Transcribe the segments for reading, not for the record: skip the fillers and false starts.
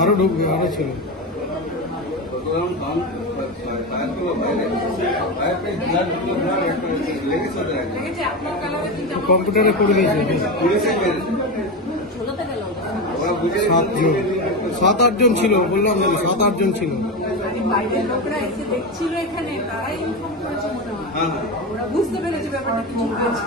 আরো ঢুকবে, আরো ছিল কম্পিউটারে করে দিয়েছে। 7-8 জন ছিল, বললাম 7-8 জন ছিল। বাইরের লোকরা এসে দেখছিল এখানে, তারাই ইনফর্ম করেছে মনে হয়। ওরা বুঝতে পেরেছে ব্যাপারটা কিছু হয়েছে।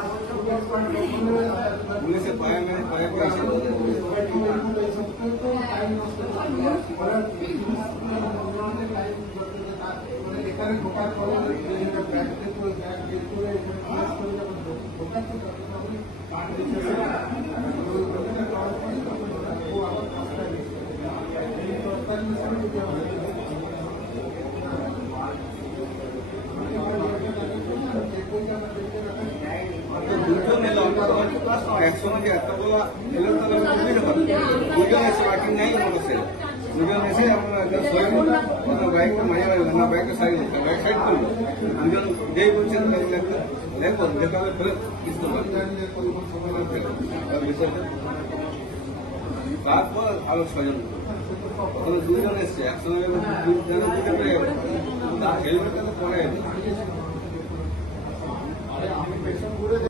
একসঙ্গে এতগুলো এলো তাহলে দুজন এসে বাকি নেই বলেছে, দুজন এসে আমরা বাইকটা মাঝে না বাইকটা সাইড বাইক সাইড করলো, দুজন যেই বলছেন দেখো দেখাবে ফেরত কিছু তারপর আরো 6 জন ওখানে 2 জন এসছে একসঙ্গে হেলমেটটা তো পরে